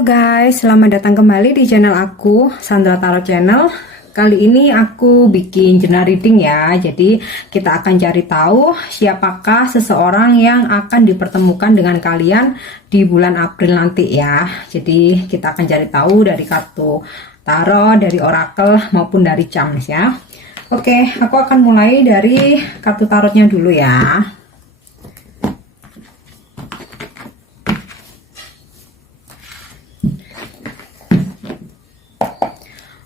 Halo guys, selamat datang kembali di channel aku, Sandra Tarot Channel. Kali ini aku bikin journal reading ya. Jadi kita akan cari tahu siapakah seseorang yang akan dipertemukan dengan kalian di bulan April nanti ya. Jadi kita akan cari tahu dari kartu tarot, dari oracle maupun dari charms ya. Oke, aku akan mulai dari kartu tarotnya dulu ya.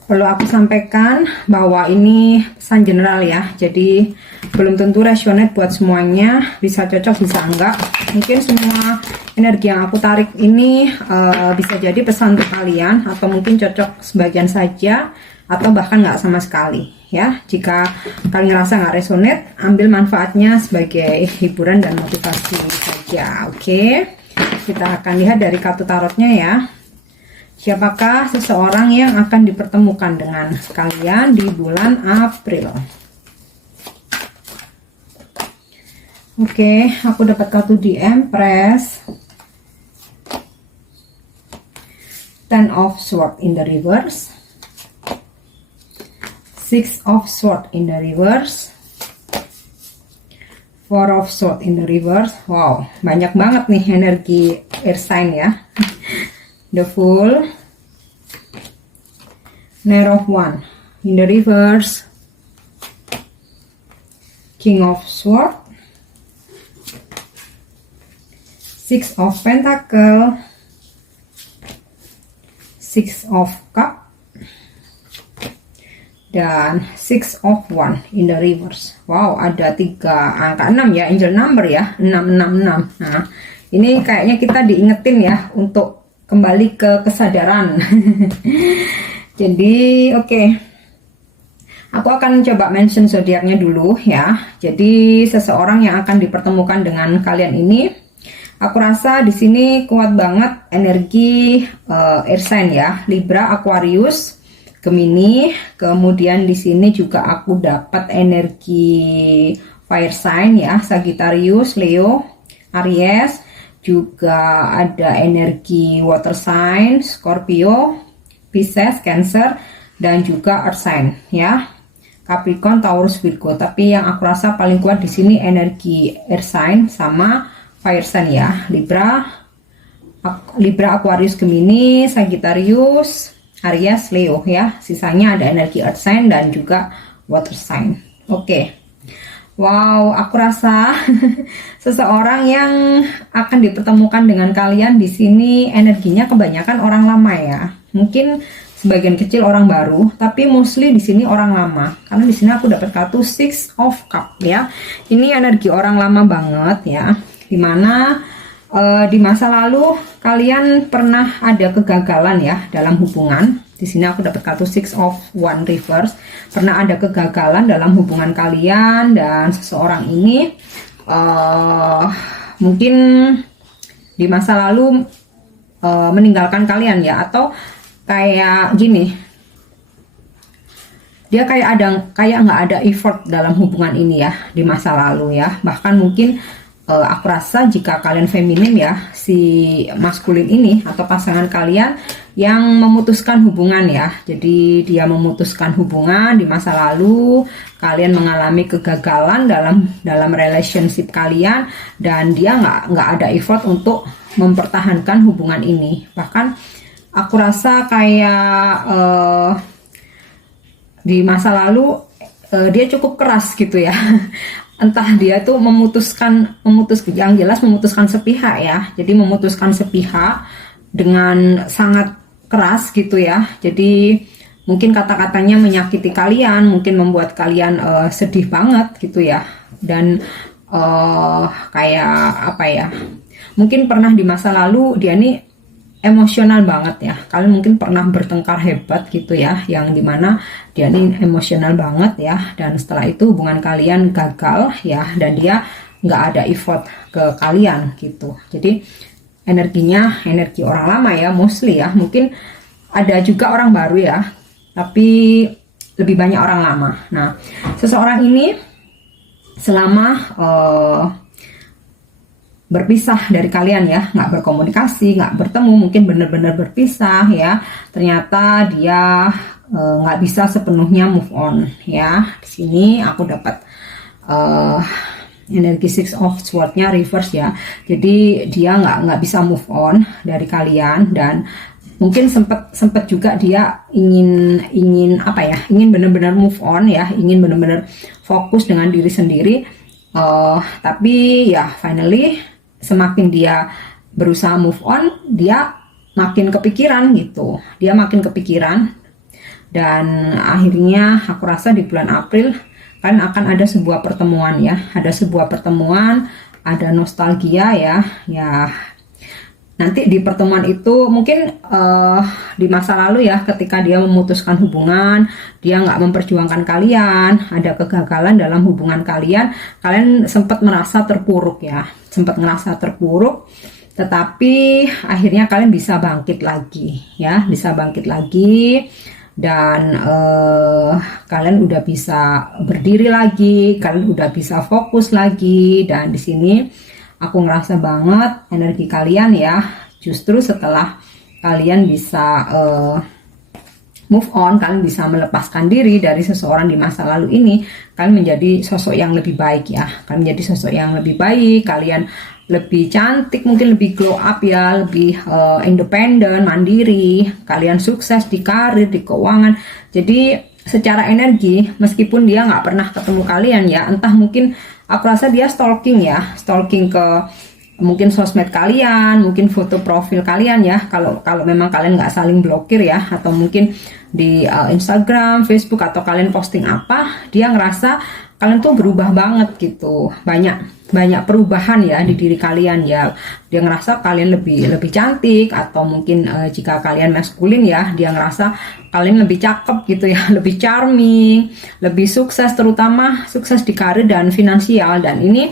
Perlu aku sampaikan bahwa ini pesan general ya, jadi belum tentu resonate buat semuanya, bisa cocok bisa enggak. Mungkin semua energi yang aku tarik ini bisa jadi pesan untuk kalian, atau mungkin cocok sebagian saja, atau bahkan nggak sama sekali ya. Jika kalian ngerasa nggak resonate, ambil manfaatnya sebagai hiburan dan motivasi saja. Oke, kita akan lihat dari kartu tarotnya ya. Siapakah seseorang yang akan dipertemukan dengan kalian di bulan April? Oke, aku dapat kartu di Empress, Ten of Swords in the reverse, Six of Swords in the reverse, Four of Swords in the reverse. Wow, banyak banget nih energi air sign ya. The Fool, Knight of Wands in the reverse, King of Swords, Six of Pentacles, Six of Cups, dan Six of Wands in the reverse. Wow, ada 3 angka 6 ya, angel number ya, 666. Nah, ini kayaknya kita diingetin ya untuk kembali ke kesadaran. Jadi oke, aku akan coba mention zodiaknya dulu ya. Jadi seseorang yang akan dipertemukan dengan kalian ini, aku rasa di sini kuat banget energi air sign ya, Libra, Aquarius, Gemini. Kemudian di sini juga aku dapat energi fire sign ya, Sagittarius, Leo, Aries. Juga ada energi water sign, Scorpio, Pisces, Cancer, dan juga earth sign ya, Capricorn, Taurus, Virgo. Tapi yang aku rasa paling kuat di sini energi air sign sama fire sign ya, Libra, Aquarius, Gemini, Sagittarius, Aries, Leo ya. Sisanya ada energi earth sign dan juga water sign. Oke. Wow, aku rasa seseorang yang akan dipertemukan dengan kalian di sini energinya kebanyakan orang lama ya. Mungkin sebagian kecil orang baru, tapi mostly di sini orang lama. Karena di sini aku dapat kartu Six of Cups ya. Ini energi orang lama banget ya. Dimana di masa lalu kalian pernah ada kegagalan ya dalam hubungan. Di sini aku dapat kartu Six of Wands reverse. Pernah ada kegagalan dalam hubungan kalian, dan seseorang ini mungkin di masa lalu meninggalkan kalian ya, atau kayak gini, dia kayak nggak ada effort dalam hubungan ini ya di masa lalu ya. Bahkan mungkin aku rasa jika kalian feminim ya, si maskulin ini atau pasangan kalian yang memutuskan hubungan ya. Jadi dia memutuskan hubungan di masa lalu, kalian mengalami kegagalan dalam relationship kalian, dan dia nggak ada effort untuk mempertahankan hubungan ini. Bahkan aku rasa kayak di masa lalu dia cukup keras gitu ya. Entah dia tuh memutuskan yang jelas memutuskan sepihak ya. Jadi memutuskan sepihak dengan sangat keras gitu ya. Jadi mungkin kata-katanya menyakiti kalian, mungkin membuat kalian sedih banget gitu ya. Dan kayak apa ya, mungkin pernah di masa lalu dia nih emosional banget ya. Kalian mungkin pernah bertengkar hebat gitu ya, yang dimana dia ini emosional banget ya, dan setelah itu hubungan kalian gagal ya, dan dia nggak ada effort ke kalian gitu. Jadi energinya energi orang lama ya, mostly ya. Mungkin ada juga orang baru ya, tapi lebih banyak orang lama. Nah, seseorang ini selama berpisah dari kalian ya, nggak berkomunikasi, nggak bertemu, mungkin benar-benar berpisah ya. Ternyata dia nggak bisa sepenuhnya move on ya. Di sini aku dapat energi Six of Swords-nya reverse ya. Jadi dia nggak bisa move on dari kalian, dan mungkin sempat juga dia ingin apa ya, ingin benar-benar move on ya, ingin benar-benar fokus dengan diri sendiri. Tapi ya finally semakin dia berusaha move on, dia makin kepikiran gitu. Dia makin kepikiran, dan akhirnya aku rasa di bulan April kan akan ada sebuah pertemuan ya, ada sebuah pertemuan, ada nostalgia ya. Nanti di pertemuan itu mungkin di masa lalu ya, ketika dia memutuskan hubungan, dia nggak memperjuangkan kalian, ada kegagalan dalam hubungan kalian sempat merasa terpuruk ya, sempat ngerasa terpuruk, tetapi akhirnya kalian bisa bangkit lagi ya, bisa bangkit lagi, dan kalian udah bisa berdiri lagi, kalian udah bisa fokus lagi. Dan di sini aku ngerasa banget energi kalian ya, justru setelah kalian bisa move on, kalian bisa melepaskan diri dari seseorang di masa lalu ini, kalian menjadi sosok yang lebih baik ya, kalian menjadi sosok yang lebih baik, kalian lebih cantik, mungkin lebih glow up ya, lebih independen, mandiri, kalian sukses di karir, di keuangan. Jadi secara energi, meskipun dia nggak pernah ketemu kalian ya, entah mungkin aku rasa dia stalking ya, stalking ke mungkin sosmed kalian, mungkin foto profil kalian ya, kalau memang kalian nggak saling blokir ya, atau mungkin di Instagram, Facebook, atau kalian posting apa, dia ngerasa kalian tuh berubah banget gitu, banyak perubahan ya di diri kalian ya. Dia ngerasa kalian lebih cantik, atau mungkin jika kalian maskulin ya, dia ngerasa kalian lebih cakep gitu ya, lebih charming, lebih sukses, terutama sukses di karir dan finansial. Dan ini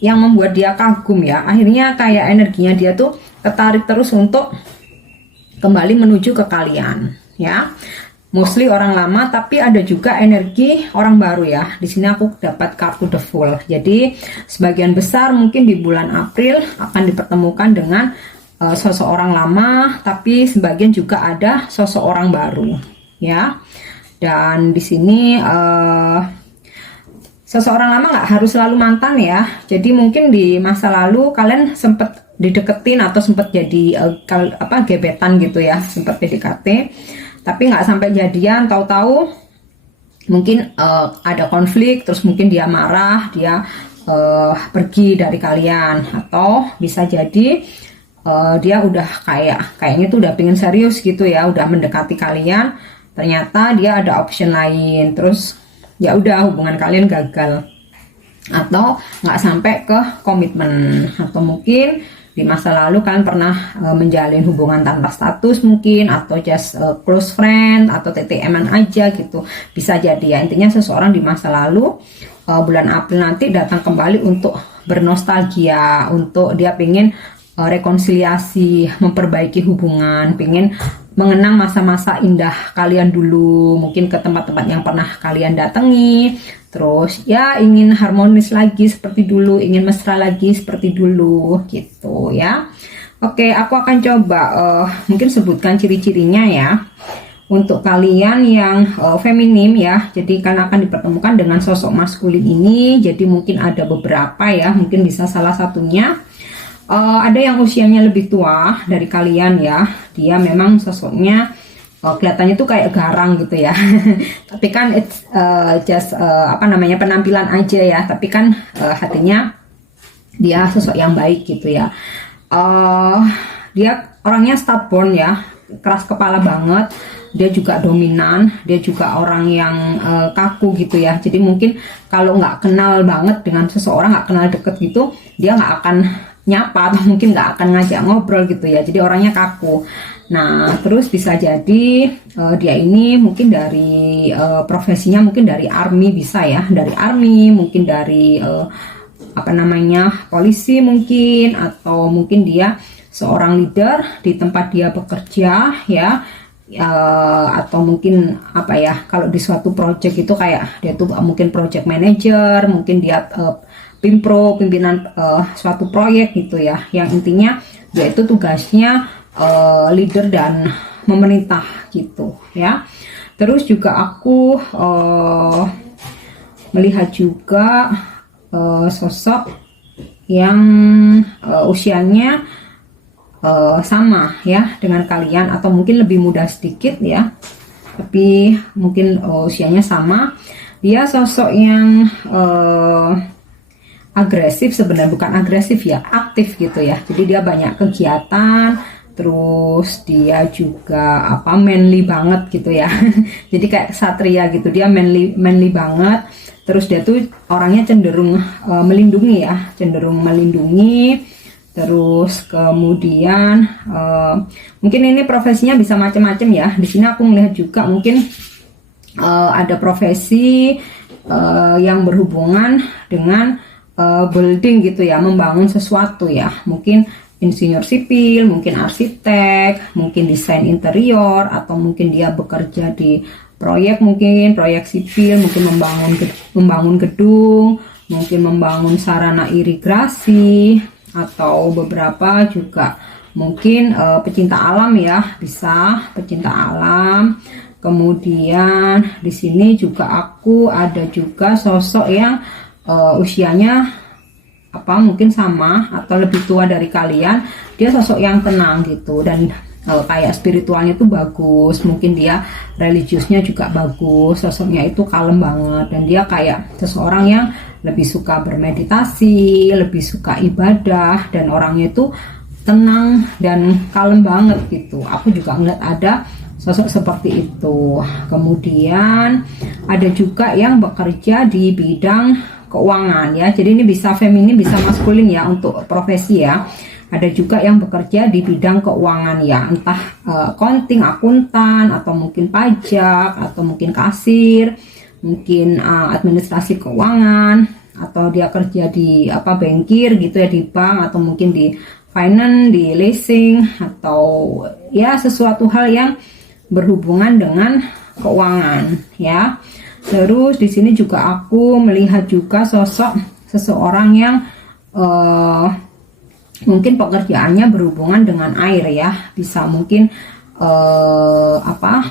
yang membuat dia kagum ya, akhirnya kayak energinya dia tuh tertarik terus untuk kembali menuju ke kalian ya. Mostly orang lama, tapi ada juga energi orang baru ya. Di sini aku dapat kartu The Fool. Jadi sebagian besar mungkin di bulan April akan dipertemukan dengan sosok orang lama, tapi sebagian juga ada sosok orang baru ya. Dan di sini seseorang lama nggak harus selalu mantan ya. Jadi mungkin di masa lalu kalian sempat dideketin atau sempat jadi gebetan gitu ya, sempat PDKT, tapi nggak sampai jadian. Tahu-tahu mungkin ada konflik, terus mungkin dia marah, dia pergi dari kalian, atau bisa jadi dia udah kayaknya tuh udah pengen serius gitu ya, udah mendekati kalian, ternyata dia ada option lain, terus ya udah hubungan kalian gagal atau nggak sampai ke komitmen. Atau mungkin di masa lalu kalian pernah menjalin hubungan tanpa status mungkin, atau just close friend, atau TTM-an aja gitu, bisa jadi ya. Intinya seseorang di masa lalu bulan April nanti datang kembali untuk bernostalgia, untuk dia pengen rekonsiliasi, memperbaiki hubungan, pengen mengenang masa-masa indah kalian dulu, mungkin ke tempat-tempat yang pernah kalian datangi, terus ya ingin harmonis lagi seperti dulu, ingin mesra lagi seperti dulu gitu ya. Oke, aku akan coba mungkin sebutkan ciri-cirinya ya untuk kalian yang feminim ya. Jadi kalian akan dipertemukan dengan sosok maskulin ini. Jadi mungkin ada beberapa ya, mungkin bisa salah satunya ada yang usianya lebih tua dari kalian ya. Dia memang sosoknya kelihatannya tuh kayak garang gitu ya. Tapi kan it's just penampilan aja ya. Tapi kan hatinya dia sosok yang baik gitu ya. Dia orangnya stubborn ya, keras kepala banget. Dia juga dominan, dia juga orang yang kaku gitu ya. Jadi mungkin kalau nggak kenal banget dengan seseorang, nggak kenal deket gitu, dia nggak akan nyapa atau mungkin nggak akan ngajak ngobrol gitu ya. Jadi orangnya kaku. Nah, terus bisa jadi dia ini mungkin dari profesinya mungkin dari army, bisa ya, dari army, mungkin dari polisi mungkin, atau mungkin dia seorang leader di tempat dia bekerja ya. Atau mungkin kalau di suatu project itu kayak dia tuh mungkin project manager, mungkin dia pimpro, pimpinan suatu proyek gitu ya, yang intinya yaitu tugasnya leader dan memerintah gitu ya. Terus juga aku melihat juga sosok yang usianya sama ya dengan kalian, atau mungkin lebih muda sedikit ya, tapi mungkin usianya sama. Dia sosok yang agresif, sebenarnya bukan agresif ya, aktif gitu ya. Jadi dia banyak kegiatan, terus dia juga manly banget gitu ya. Jadi kayak satria gitu, dia manly banget. Terus dia tuh orangnya cenderung melindungi ya, cenderung melindungi. Terus kemudian mungkin ini profesinya bisa macam-macam ya. Di sini aku melihat juga mungkin ada profesi yang berhubungan dengan building gitu ya, membangun sesuatu ya. Mungkin insinyur sipil, mungkin arsitek, mungkin desain interior, atau mungkin dia bekerja di proyek, mungkin proyek sipil, mungkin membangun gedung, mungkin membangun sarana irigasi, atau beberapa juga mungkin pecinta alam ya, bisa pecinta alam. Kemudian di sini juga aku ada juga sosok yang usianya mungkin sama atau lebih tua dari kalian. Dia sosok yang tenang gitu, dan kayak spiritualnya itu bagus, mungkin dia religiusnya juga bagus, sosoknya itu kalem banget, dan dia kayak seseorang yang lebih suka bermeditasi, lebih suka ibadah, dan orangnya itu tenang dan kalem banget gitu. Aku juga ngeliat ada sosok seperti itu. Kemudian ada juga yang bekerja di bidang keuangan ya, jadi ini bisa feminin bisa maskulin ya untuk profesi ya. Ada juga yang bekerja di bidang keuangan ya, entah accounting, akuntan, atau mungkin pajak, atau mungkin kasir, mungkin administrasi keuangan, atau dia kerja di bankir gitu ya, di bank, atau mungkin di finance, di leasing, atau ya sesuatu hal yang berhubungan dengan keuangan ya. Terus di sini juga aku melihat juga sosok seseorang yang mungkin pekerjaannya berhubungan dengan air ya, bisa mungkin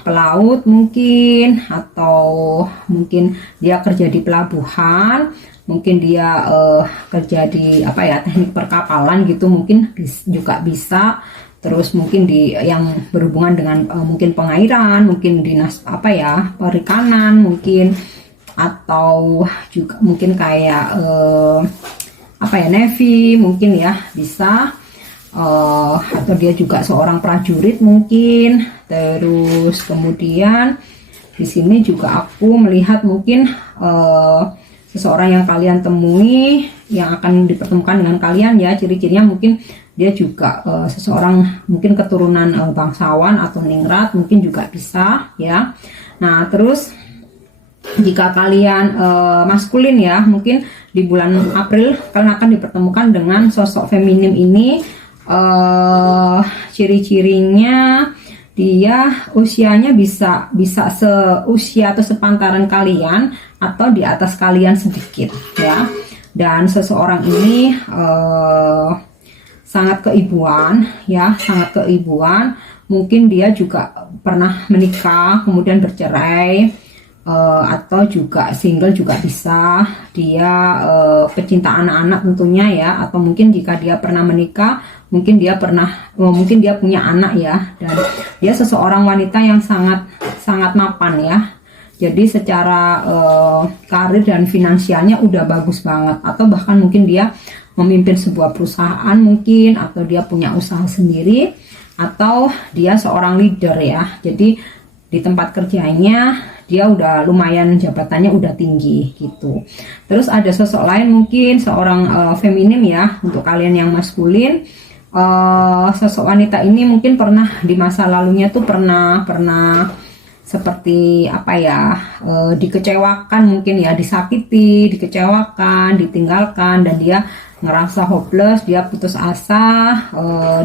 pelaut mungkin, atau mungkin dia kerja di pelabuhan, mungkin dia kerja di teknik perkapalan gitu, mungkin juga bisa. Terus mungkin di yang berhubungan dengan mungkin pengairan, mungkin dinas perikanan mungkin, atau juga mungkin kayak Navy mungkin ya, bisa. Atau dia juga seorang prajurit mungkin. Terus kemudian di sini juga aku melihat mungkin seseorang yang kalian temui, yang akan dipertemukan dengan kalian ya, ciri-cirinya mungkin dia juga seseorang mungkin keturunan bangsawan atau ningrat, mungkin juga bisa ya. Nah terus jika kalian maskulin ya, mungkin di bulan April kalian akan dipertemukan dengan sosok feminim ini. Ciri-cirinya dia usianya bisa seusia atau sepantaran kalian, atau di atas kalian sedikit ya. Dan seseorang ini sangat keibuan ya, sangat keibuan. Mungkin dia juga pernah menikah kemudian bercerai, atau juga single juga bisa. Dia pecinta anak-anak tentunya ya, atau mungkin jika dia pernah menikah, mungkin dia punya anak ya. Dan dia seseorang wanita yang sangat mapan ya. Jadi secara karir dan finansialnya udah bagus banget, atau bahkan mungkin dia memimpin sebuah perusahaan mungkin, atau dia punya usaha sendiri, atau dia seorang leader ya. Jadi di tempat kerjanya dia udah lumayan, jabatannya udah tinggi gitu. Terus ada sosok lain mungkin seorang feminim ya, untuk kalian yang maskulin. Sosok wanita ini mungkin pernah di masa lalunya tuh pernah seperti dikecewakan mungkin ya, disakiti, dikecewakan, ditinggalkan, dan dia ngerasa hopeless, dia putus asa,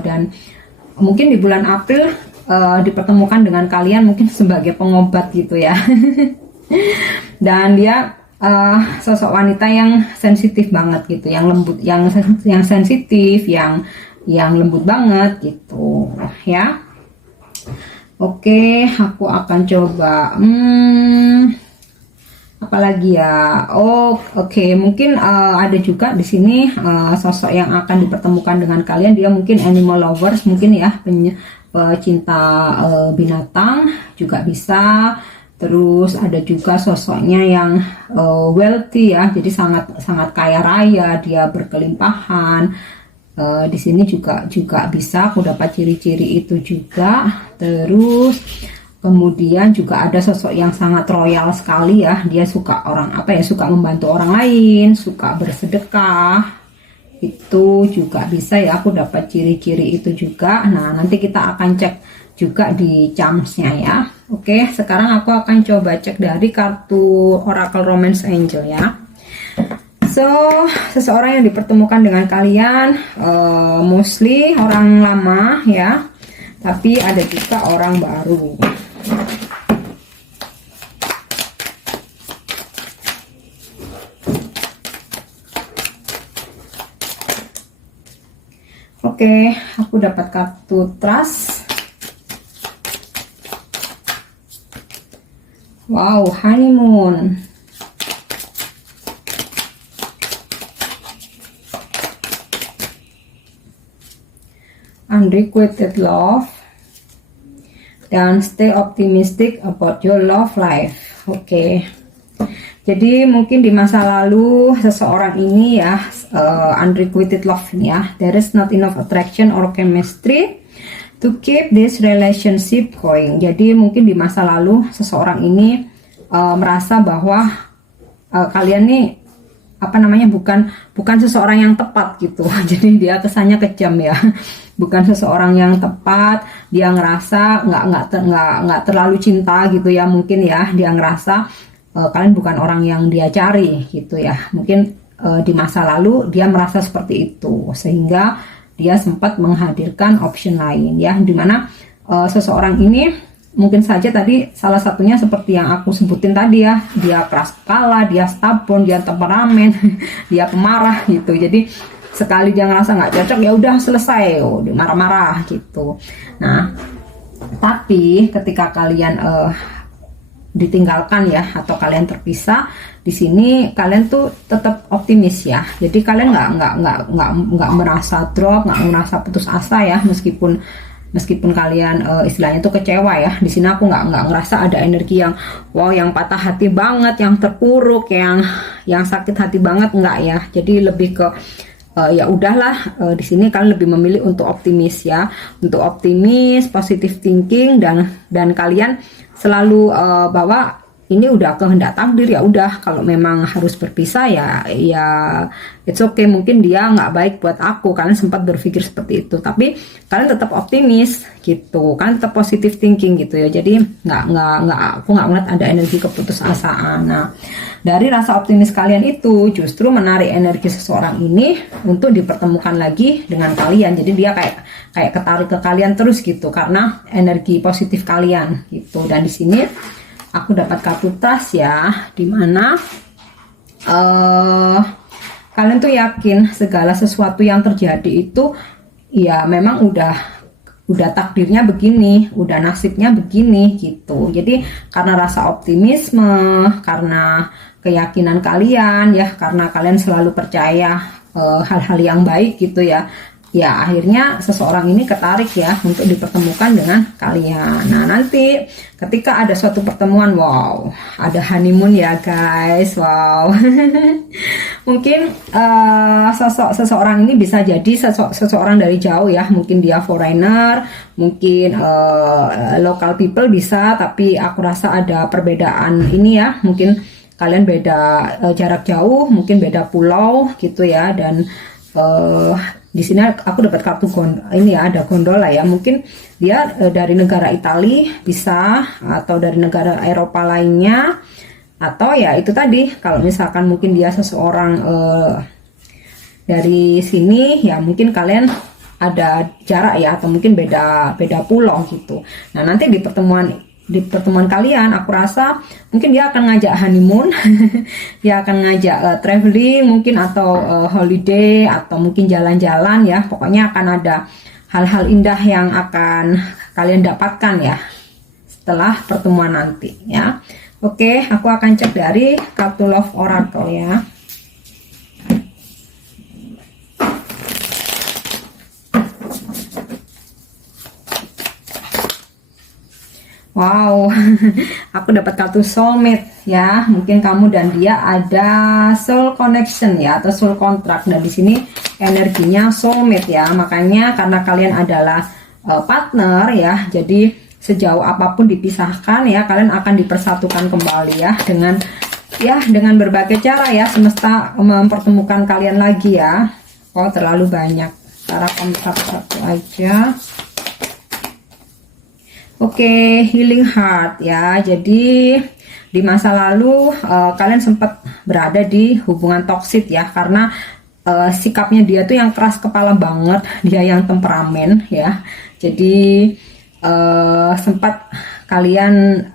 dan mungkin di bulan April dipertemukan dengan kalian mungkin sebagai pengobat gitu ya. Dan dia sosok wanita yang sensitif banget gitu, yang lembut, yang sensitif, yang lembut banget gitu ya. Oke, aku akan coba apalagi ya. Oh, oke. Mungkin ada juga di sini sosok yang akan dipertemukan dengan kalian. Dia mungkin animal lovers, mungkin ya, pecinta binatang juga bisa. Terus ada juga sosoknya yang wealthy ya, jadi sangat sangat kaya raya, dia berkelimpahan. Di sini juga bisa aku dapat ciri-ciri itu juga. Terus kemudian juga ada sosok yang sangat royal sekali ya, dia suka suka membantu orang lain, suka bersedekah, itu juga bisa ya, aku dapat ciri-ciri itu juga. Nah, nanti kita akan cek juga di charmsnya ya. Oke, sekarang aku akan coba cek dari kartu Oracle Romance Angel ya. So, seseorang yang dipertemukan dengan kalian mostly orang lama ya, tapi ada juga orang baru. Oke, aku dapat kartu Trust. Wow, honeymoon. Unrequited love. Dan stay optimistic about your love life. Oke. Jadi mungkin di masa lalu seseorang ini ya, unrequited love ya, there is not enough attraction or chemistry to keep this relationship going. Jadi mungkin di masa lalu seseorang ini merasa bahwa kalian nih bukan seseorang yang tepat gitu. Jadi dia kesannya kejam ya, bukan seseorang yang tepat. Dia ngerasa nggak terlalu cinta gitu ya, mungkin ya, dia ngerasa kalian bukan orang yang dia cari gitu ya. Mungkin di masa lalu dia merasa seperti itu, sehingga dia sempat menghadirkan option lain ya, dimana seseorang ini mungkin saja tadi salah satunya seperti yang aku sebutin tadi ya, dia keras kepala, dia stubborn, dia temperamen, dia pemarah gitu. Jadi sekali dia ngerasa nggak cocok, ya udah selesai, dia marah-marah gitu. Nah, tapi ketika kalian ditinggalkan ya, atau kalian terpisah, di sini kalian tuh tetap optimis ya. Jadi kalian nggak merasa drop, nggak merasa putus asa ya, meskipun kalian istilahnya tuh kecewa ya. Di sini aku nggak ngerasa ada energi yang wow, yang patah hati banget, yang terpuruk, yang sakit hati banget, enggak ya. Jadi lebih ke ya udahlah, di sini kalian lebih memilih untuk optimis ya, untuk optimis, positive thinking, dan kalian selalu bahwa ini udah kehendak takdir, ya udah, kalau memang harus berpisah ya it's okay, mungkin dia nggak baik buat aku, kalian sempat berpikir seperti itu, tapi kalian tetap optimis gitu, kalian tetap positive thinking gitu ya. Jadi aku nggak ngeliat ada energi keputusasaan. Nah, dari rasa optimis kalian itu justru menarik energi seseorang ini untuk dipertemukan lagi dengan kalian. Jadi dia kayak ketarik ke kalian terus gitu, karena energi positif kalian gitu. Dan di sini aku dapat kartu Trust ya, dimana kalian tuh yakin segala sesuatu yang terjadi itu ya memang udah takdirnya begini, udah nasibnya begini gitu. Jadi karena rasa optimisme, karena keyakinan kalian ya, karena kalian selalu percaya hal-hal yang baik gitu ya, ya akhirnya seseorang ini ketarik ya untuk dipertemukan dengan kalian. Nah, nanti ketika ada suatu pertemuan, wow, ada honeymoon ya guys, wow. Mungkin seseorang ini bisa jadi seseorang dari jauh ya, mungkin dia foreigner, mungkin local people bisa, tapi aku rasa ada perbedaan ini ya, mungkin kalian beda jarak jauh, mungkin beda pulau gitu ya. Dan di sini aku dapat kartu ini ya, ada gondola ya, mungkin dia dari negara Italia bisa, atau dari negara Eropa lainnya, atau ya itu tadi, kalau misalkan mungkin dia seseorang dari sini ya, mungkin kalian ada jarak ya, atau mungkin beda pulau gitu. Nah, nanti di pertemuan di pertemuan kalian, aku rasa mungkin dia akan ngajak honeymoon, dia akan ngajak traveling mungkin, atau holiday, atau mungkin jalan-jalan ya. Pokoknya akan ada hal-hal indah yang akan kalian dapatkan ya setelah pertemuan nanti ya. Oke, aku akan cek dari kartu Love Oracle ya. Wow, aku dapat kartu soulmate ya. Mungkin kamu dan dia ada soul connection ya, atau soul contract. Dan di sini energinya soulmate ya. Makanya karena kalian adalah partner ya, jadi sejauh apapun dipisahkan ya, kalian akan dipersatukan kembali ya, dengan berbagai cara ya. Semesta mempertemukan kalian lagi ya. Oh, terlalu banyak. Cara kontrak satu aja. Oke, healing heart ya. Jadi di masa lalu kalian sempat berada di hubungan toksik ya, karena sikapnya dia tuh yang keras kepala banget, dia yang temperamen ya. Jadi sempat kalian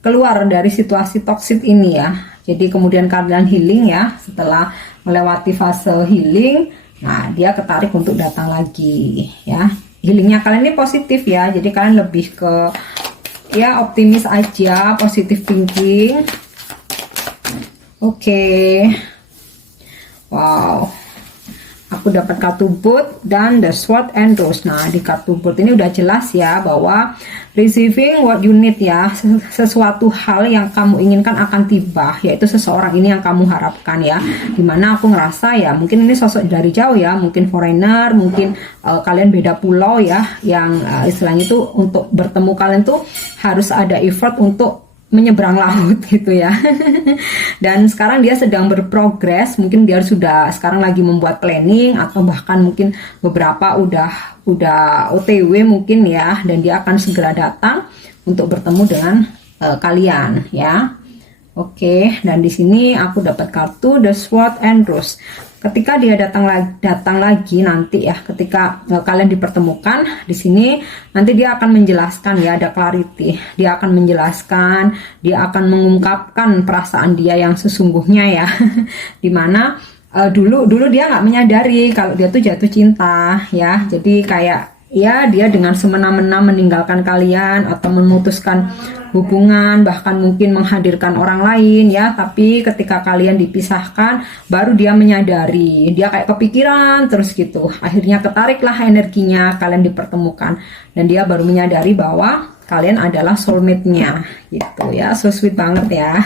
keluar dari situasi toksik ini ya. Jadi kemudian kalian healing ya, setelah melewati fase healing. Nah, dia ketarik untuk datang lagi ya. Healingnya kalian ini positif ya. Jadi kalian lebih ke ya optimis aja, positive thinking. Oke. Wow. Aku dapat kartu Boat dan the Sword and Rose. Nah, di kartu Boat ini udah jelas ya bahwa receiving what you need ya. Sesuatu hal yang kamu inginkan akan tiba, yaitu seseorang ini yang kamu harapkan ya. Dimana aku ngerasa ya, mungkin ini sosok dari jauh ya, mungkin foreigner, mungkin kalian beda pulau ya, yang istilahnya itu untuk bertemu kalian tuh harus ada effort untuk menyeberang laut gitu ya. Dan sekarang dia sedang berprogres, mungkin dia sudah sekarang lagi membuat planning, atau bahkan mungkin beberapa udah OTW mungkin ya, dan dia akan segera datang untuk bertemu dengan kalian ya. Oke, dan di sini aku dapat kartu the Sword and Rose. Ketika dia datang lagi nanti ya, ketika kalian dipertemukan di sini, nanti dia akan menjelaskan ya, ada clarity. Dia akan menjelaskan, dia akan mengungkapkan perasaan dia yang sesungguhnya ya. Dimana dulu dia nggak menyadari kalau dia tuh jatuh cinta ya. Jadi kayak ya dia dengan semena-mena meninggalkan kalian atau memutuskan hubungan, bahkan mungkin menghadirkan orang lain ya. Tapi ketika kalian dipisahkan, baru dia menyadari, dia kayak kepikiran terus gitu. Akhirnya ketariklah energinya, kalian dipertemukan, dan dia baru menyadari bahwa kalian adalah soulmate-nya gitu ya. So sweet banget ya.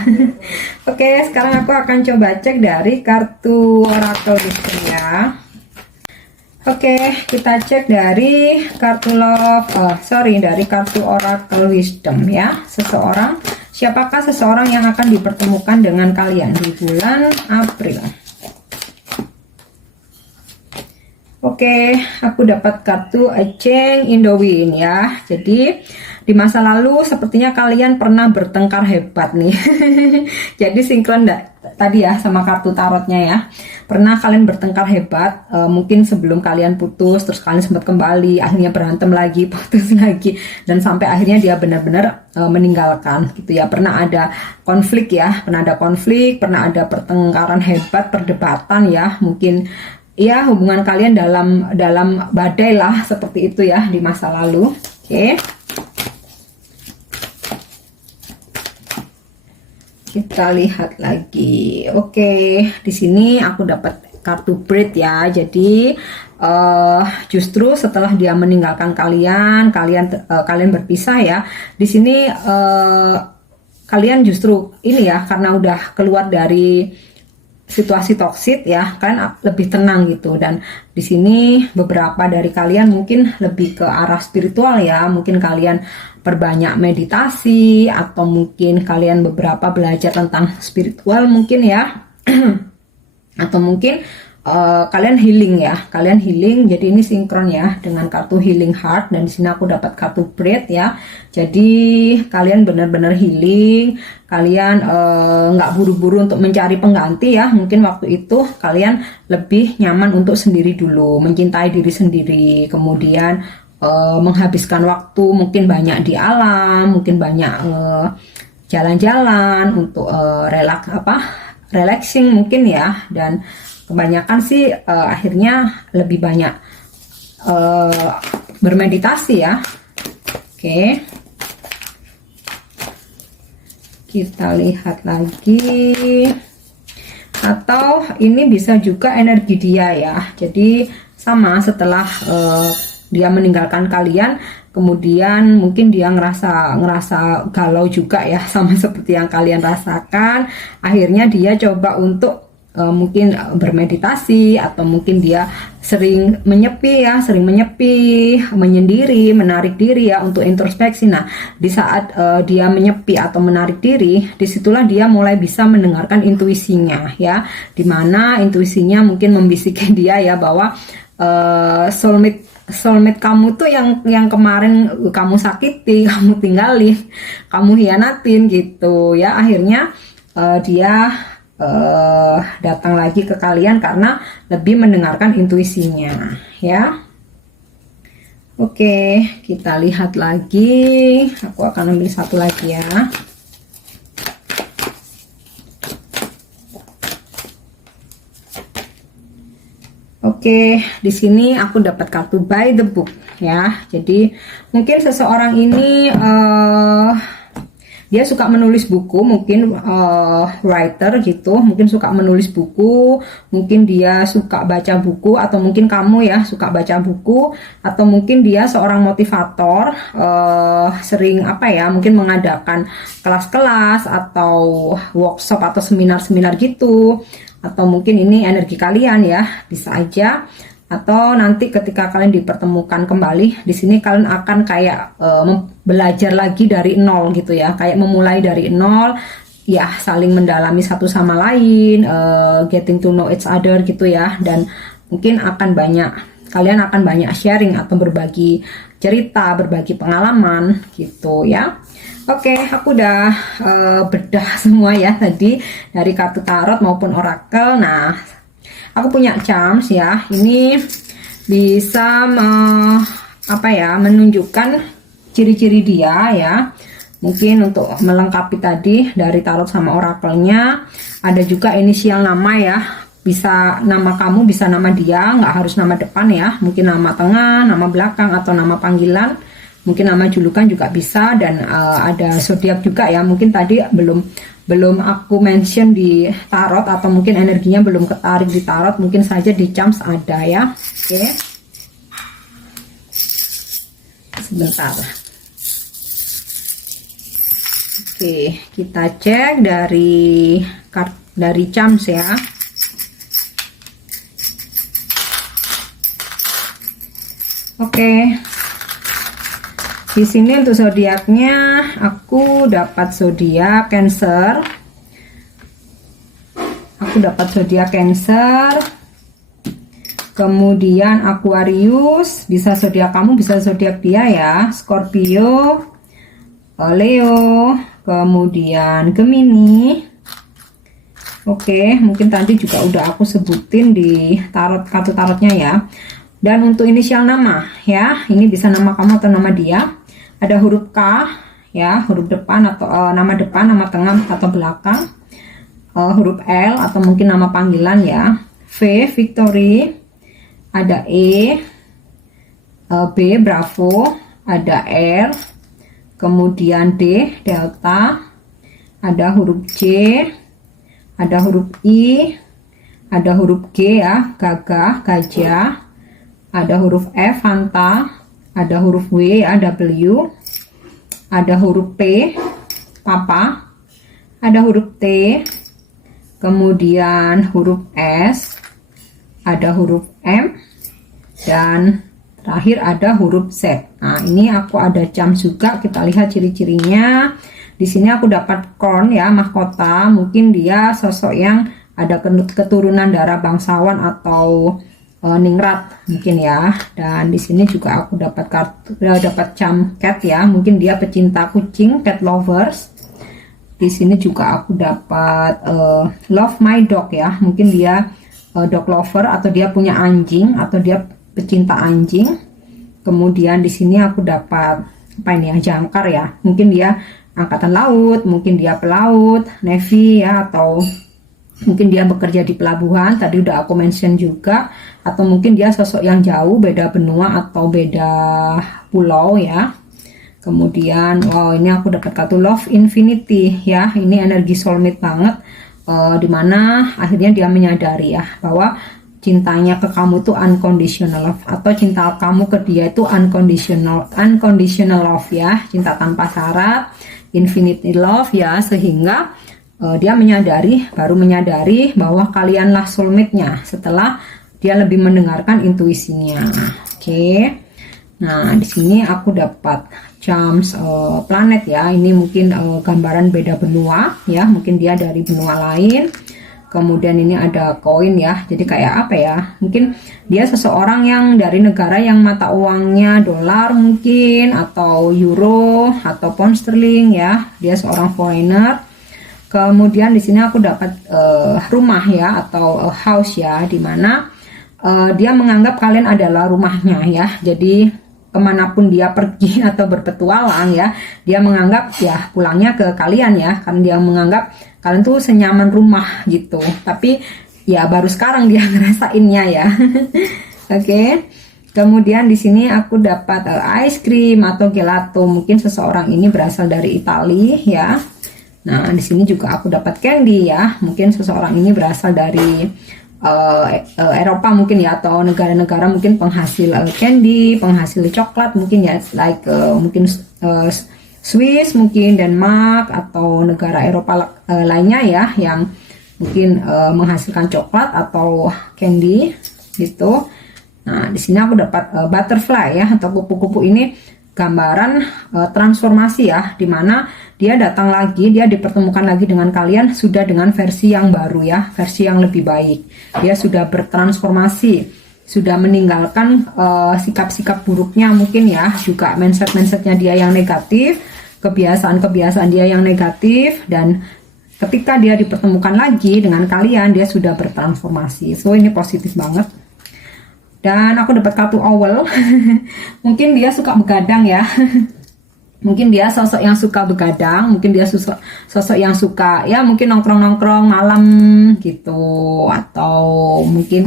Oke, sekarang aku akan coba cek dari kartu oracle wisdom ya. Oke, kita cek dari kartu dari kartu oracle wisdom ya. Siapakah seseorang yang akan dipertemukan dengan kalian di bulan April? Oke, aku dapat kartu A Change in the Wind ya. Jadi di masa lalu sepertinya kalian pernah bertengkar hebat nih. Jadi sinkron tadi ya sama kartu tarotnya ya. Pernah kalian bertengkar hebat, mungkin sebelum kalian putus, terus kalian sempat kembali, akhirnya berantem lagi, putus lagi, dan sampai akhirnya dia benar-benar meninggalkan gitu ya. Pernah ada konflik ya, pernah ada pertengkaran hebat, perdebatan ya, mungkin ya hubungan kalian dalam badai lah, seperti itu ya di masa lalu. Oke. Kita lihat lagi. Oke, di sini aku dapat kartu Bread ya. Jadi justru setelah dia meninggalkan kalian berpisah ya. Di sini kalian justru ini ya, karena udah keluar dari situasi toksik ya, kalian lebih tenang gitu. Dan di sini beberapa dari kalian mungkin lebih ke arah spiritual ya, mungkin kalian perbanyak meditasi, atau mungkin kalian beberapa belajar tentang spiritual mungkin ya. Atau mungkin kalian healing ya, jadi ini sinkron ya dengan kartu healing heart. Dan di sini aku dapat kartu bread ya. Jadi kalian benar-benar healing, kalian nggak buru-buru untuk mencari pengganti ya. Mungkin waktu itu kalian lebih nyaman untuk sendiri dulu, mencintai diri sendiri, kemudian menghabiskan waktu mungkin banyak di alam, mungkin banyak jalan-jalan untuk relaxing mungkin ya, dan kebanyakan sih akhirnya lebih banyak bermeditasi ya. Oke, kita lihat lagi. Atau ini bisa juga energi dia ya, jadi sama setelah dia meninggalkan kalian, kemudian mungkin dia ngerasa galau juga ya, sama seperti yang kalian rasakan. Akhirnya dia coba untuk mungkin bermeditasi, atau mungkin dia sering menyepi, menyendiri, menarik diri ya, untuk introspeksi. Nah, di saat dia menyepi atau menarik diri, disitulah dia mulai bisa mendengarkan intuisinya ya, dimana intuisinya mungkin membisikin dia ya bahwa soulmate kamu tuh yang kemarin kamu sakiti, kamu tinggalin, kamu hianatin gitu ya. Akhirnya dia datang lagi ke kalian karena lebih mendengarkan intuisinya ya. Oke, kita lihat lagi. Aku akan ambil satu lagi ya. Oke, di sini aku dapat kartu by the book ya. Jadi mungkin seseorang ini dia suka menulis buku, mungkin writer gitu, mungkin suka menulis buku, mungkin dia suka baca buku, atau mungkin kamu ya suka baca buku, atau mungkin dia seorang motivator, sering mungkin mengadakan kelas-kelas atau workshop atau seminar-seminar gitu, atau mungkin ini energi kalian ya, bisa aja. Atau nanti ketika kalian dipertemukan kembali di sini, kalian akan kayak belajar lagi dari nol gitu ya, kayak memulai dari nol ya, saling mendalami satu sama lain, getting to know each other gitu ya. Dan mungkin kalian akan banyak sharing atau berbagi cerita, berbagi pengalaman gitu ya. Oke, aku udah bedah semua ya tadi, dari kartu tarot maupun orakel. Nah, aku punya charms ya, ini bisa menunjukkan ciri-ciri dia ya. Mungkin untuk melengkapi tadi dari tarot sama orakelnya, ada juga inisial nama ya. Bisa nama kamu, bisa nama dia, nggak harus nama depan ya. Mungkin nama tengah, nama belakang, atau nama panggilan. Mungkin nama julukan juga bisa. Dan ada zodiak juga ya. Mungkin tadi belum aku mention di tarot, atau mungkin energinya belum ketarik di tarot, mungkin saja di charms ada ya. Oke, sebentar. Oke, kita cek dari charms ya. Oke, di sini untuk zodiaknya aku dapat zodiak Cancer. Kemudian Aquarius, bisa zodiak kamu, bisa zodiak dia ya. Scorpio, Leo, kemudian Gemini. Oke, mungkin tadi juga udah aku sebutin di kartu tarotnya ya. Dan untuk inisial nama ya, ini bisa nama kamu atau nama dia. Ada huruf K ya, huruf depan atau nama depan, nama tengah atau belakang. Huruf L atau mungkin nama panggilan ya. V, Victory. Ada E, B, Bravo. Ada R, kemudian D, Delta. Ada huruf J, ada huruf I, ada huruf G ya, gagah, gajah. Ada huruf F, Fanta. Ada huruf W ya, W. Ada huruf P, Papa. Ada huruf T, kemudian huruf S, ada huruf M, dan terakhir ada huruf Z. Nah, ini aku ada jam juga, kita lihat ciri-cirinya. Di sini aku dapat corn ya, mahkota. Mungkin dia sosok yang ada keturunan darah bangsawan atau ningrat mungkin ya. Dan di sini juga aku dapat jam cat ya, mungkin dia pecinta kucing, cat lovers. Di sini juga aku dapat love my dog ya, mungkin dia dog lover, atau dia punya anjing, atau dia pecinta anjing. Kemudian di sini aku dapat apa ini yang jangkar ya, mungkin dia angkatan laut, mungkin dia pelaut, navy ya, atau mungkin dia bekerja di pelabuhan, tadi udah aku mention juga, atau mungkin dia sosok yang jauh, beda benua atau beda pulau ya. Kemudian wow, ini aku dapat kartu Love Infinity ya, ini energi soulmate banget, dimana akhirnya dia menyadari ya bahwa cintanya ke kamu tuh unconditional love, atau cinta kamu ke dia itu unconditional love ya, cinta tanpa syarat, infinity love ya, sehingga dia baru menyadari bahwa kalianlah soulmate-nya setelah dia lebih mendengarkan intuisinya. Oke. Nah, di sini aku dapat charms planet ya. Ini mungkin gambaran beda benua ya, mungkin dia dari benua lain. Kemudian ini ada koin ya. Jadi kayak apa ya? Mungkin dia seseorang yang dari negara yang mata uangnya dolar mungkin, atau euro atau pound sterling ya. Dia seorang foreigner. Kemudian di sini aku dapat rumah ya, atau house ya, dimana dia menganggap kalian adalah rumahnya ya. Jadi kemanapun dia pergi atau berpetualang ya, dia menganggap ya pulangnya ke kalian ya, karena dia menganggap kalian tuh senyaman rumah gitu. Tapi ya baru sekarang dia ngerasainnya ya. Oke. Kemudian di sini aku dapat ice cream atau gelato, mungkin seseorang ini berasal dari Italia ya. Nah, di sini juga aku dapat candy ya. Mungkin seseorang ini berasal dari Eropa mungkin ya, atau negara-negara mungkin penghasil candy, penghasil coklat mungkin ya, like mungkin Swiss, mungkin Denmark, atau negara Eropa lainnya ya yang mungkin menghasilkan coklat atau candy gitu. Nah, di sini aku dapat butterfly ya, atau kupu-kupu. Ini gambaran transformasi ya, dimana dia datang lagi, dia dipertemukan lagi dengan kalian sudah dengan versi yang baru ya, versi yang lebih baik. Dia sudah bertransformasi, sudah meninggalkan sikap-sikap buruknya mungkin ya, juga mindset-mindsetnya dia yang negatif, kebiasaan-kebiasaan dia yang negatif, dan ketika dia dipertemukan lagi dengan kalian, dia sudah bertransformasi. So ini positif banget. Dan aku dapat kartu owl. Mungkin dia suka begadang ya. Mungkin dia sosok yang suka begadang, mungkin dia sosok yang suka ya mungkin nongkrong-nongkrong malam gitu, atau mungkin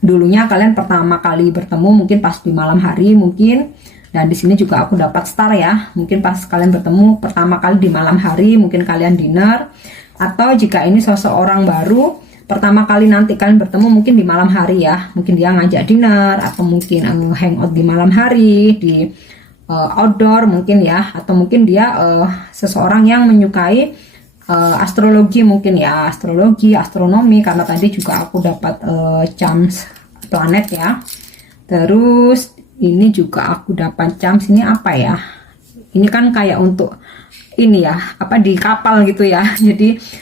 dulunya kalian pertama kali bertemu mungkin pas di malam hari mungkin. Dan di sini juga aku dapat star ya, mungkin pas kalian bertemu pertama kali di malam hari, mungkin kalian dinner, atau jika ini sosok orang baru pertama kali nanti kalian bertemu mungkin di malam hari ya, mungkin dia ngajak dinner, atau mungkin hangout di malam hari, di outdoor mungkin ya, atau mungkin dia seseorang yang menyukai astrologi mungkin ya, astrologi, astronomi, karena tadi juga aku dapat charms planet ya. Terus ini juga aku dapat charms, ini apa ya, ini kan kayak untuk ini ya, apa di kapal gitu ya. Jadi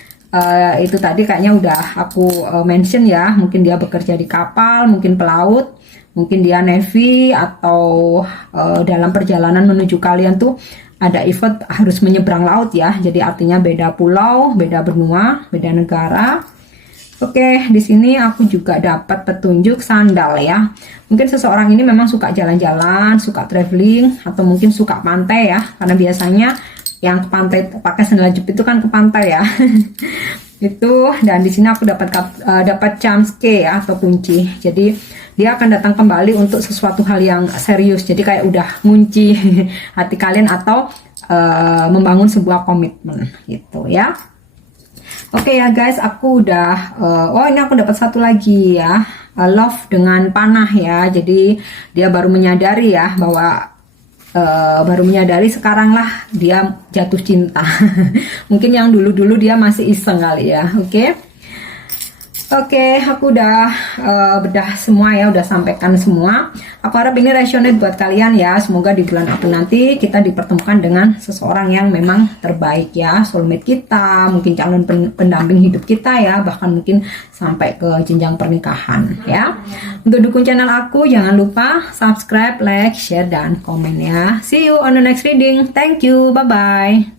itu tadi kayaknya udah aku mention ya, mungkin dia bekerja di kapal, mungkin pelaut, mungkin dia navy, atau dalam perjalanan menuju kalian tuh ada event harus menyeberang laut ya, jadi artinya beda pulau, beda benua, beda negara. Oke, di sini aku juga dapat petunjuk sandal ya. Mungkin seseorang ini memang suka jalan-jalan, suka traveling, atau mungkin suka pantai ya, karena biasanya yang ke pantai pakai sandal jepit itu kan ke pantai ya. Itu. Dan di sini aku dapat charms key ya, atau kunci. Jadi dia akan datang kembali untuk sesuatu hal yang serius. Jadi kayak udah ngunci hati kalian, atau membangun sebuah komitmen gitu ya. Oke ya guys, aku udah oh ini aku dapat satu lagi ya, love dengan panah ya. Jadi dia baru menyadari ya bahwa sekarang lah dia jatuh cinta. Mungkin yang dulu-dulu dia masih iseng kali ya. Oke, aku udah bedah semua ya, udah sampaikan semua. Aku harap ini resonate buat kalian ya. Semoga di bulan April nanti kita dipertemukan dengan seseorang yang memang terbaik ya, soulmate kita, mungkin calon pendamping hidup kita ya, bahkan mungkin sampai ke jenjang pernikahan ya. Untuk dukung channel aku, jangan lupa subscribe, like, share, dan komen ya. See you on the next reading. Thank you, bye-bye.